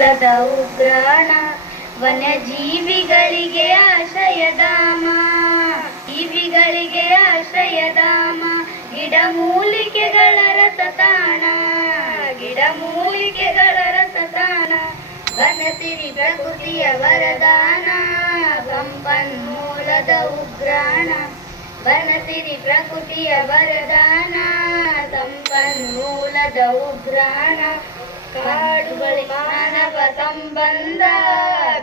ಸಂಪನ್ಮೂಲದ ಉಗ್ರಾಣ, ವನ್ಯಜೀವಿಗಳಿಗೆ ಆಶ್ರಯಧಾಮ, ಜೀವಿಗಳಿಗೆ ಆಶ್ರಯಧಾಮ, ಗಿಡಮೂಲಿಕೆಗಳ ರಸತಾಣ, ಗಿಡಮೂಲಿಕೆಗಳ ರಸತಾಣ, ವನಸಿರಿ ಪ್ರಕೃತಿಯ ವರದಾನ, ಸಂಪನ್ಮೂಲದ ಉಗ್ರಾಣ, ವನಸಿರಿ ಪ್ರಕೃತಿಯ ವರದಾನ, ಸಂಪನ್ಮೂಲದ ಉಗ್ರಾಣ. ಕಾಡುಗಳಿಗೆ ಮಾನವ ಸಂಬಂಧ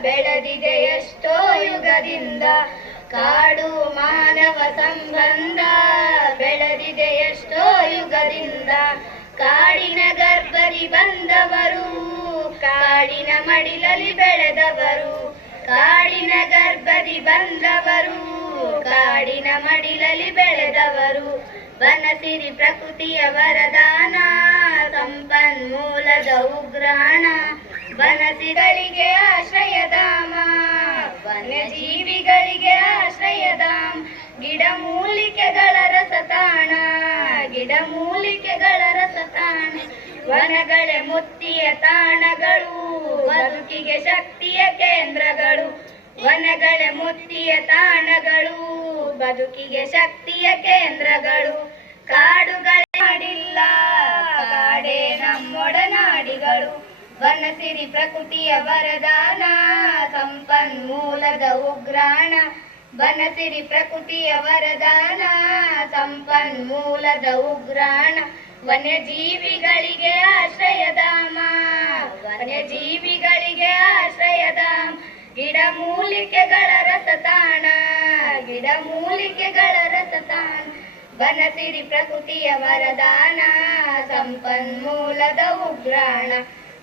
ಬೆಳೆದಿದೆ ಎಷ್ಟೋ ಯುಗದಿಂದ, ಕಾಡು ಮಾನವ ಸಂಬಂಧ ಬೆಳೆದಿದೆ ಎಷ್ಟೋ ಯುಗದಿಂದ. ಕಾಡಿನ ಗರ್ಭರಿ ಬಂದವರು, ಕಾಡಿನ ಮಡಿಲಲ್ಲಿ ಬೆಳೆದವರು, ಕಾಡಿನ ಗರ್ಭರಿ ಬಂದವರು, ಕಾಡಿನ ಮಡಿಲಲ್ಲಿ ಬೆಳೆದವರು. ವನಸಿರಿ ಪ್ರಕೃತಿಯ ವರದಾನ, ಸಂಪನ್ಮೂಲದ ಉಗ್ರಾಣ, ವನಸಿಗಳಿಗೆ ಆಶ್ರಯಧಾಮ, ವನ್ಯಜೀವಿಗಳಿಗೆ ಆಶ್ರಯಧಾಮ, ಗಿಡಮೂಲಿಕೆಗಳ ರಸತಾಣ, ಗಿಡಮೂಲಿಕೆಗಳ ರಸತಾಣ. ವನಗಳೇ ಮುಕ್ತಿಯ ತಾಣಗಳು, ಬದುಕಿಗೆ ಶಕ್ತಿಯ ಕೇಂದ್ರಗಳು, ವನಗಳೇ ಮುಕ್ತಿಯ ತಾಣಗಳು, ಬದುಕಿಗೆ ಶಕ್ತಿಯ ಕೇಂದ್ರಗಳು. ಕಾಡುಗಳೇ ನಾಡಿಲ್ಲ, ಕಾಡೇ ನಮ್ಮೊಡನಾಡಿಗಳು. ವನಸಿರಿ ಪ್ರಕೃತಿಯ ವರದಾನ, ಸಂಪನ್ಮೂಲದ ಉಗ್ರಾಣ, ವನಸಿರಿ ಪ್ರಕೃತಿಯ ವರದಾನ, ಸಂಪನ್ಮೂಲದ ಉಗ್ರಾಣ. ವನ್ಯಜೀವಿಗಳಿಗೆ ಆಶ್ರಯಧಾಮ, ವನ್ಯಜೀವಿಗಳಿಗೆ ಆಶ್ರಯಧಾಮ, ಗಿಡಮೂಲಿಕೆಗಳ ರಸತಾಣ, ಗಿಡಮೂಲಿಕೆಗಳ ರಸತಾಣ. ವನಸಿರಿ ಪ್ರಕೃತಿಯ ವರದಾನ, ಸಂಪನ್ಮೂಲದ ಉಗ್ರಾಣ,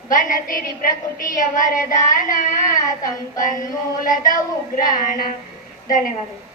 ವನಸಿರಿ ಪ್ರಕೃತಿಯ ವರದಾನ, ಸಂಪನ್ಮೂಲದ ಉಗ್ರಾಣ. ಧನ್ಯವಾದಗಳು.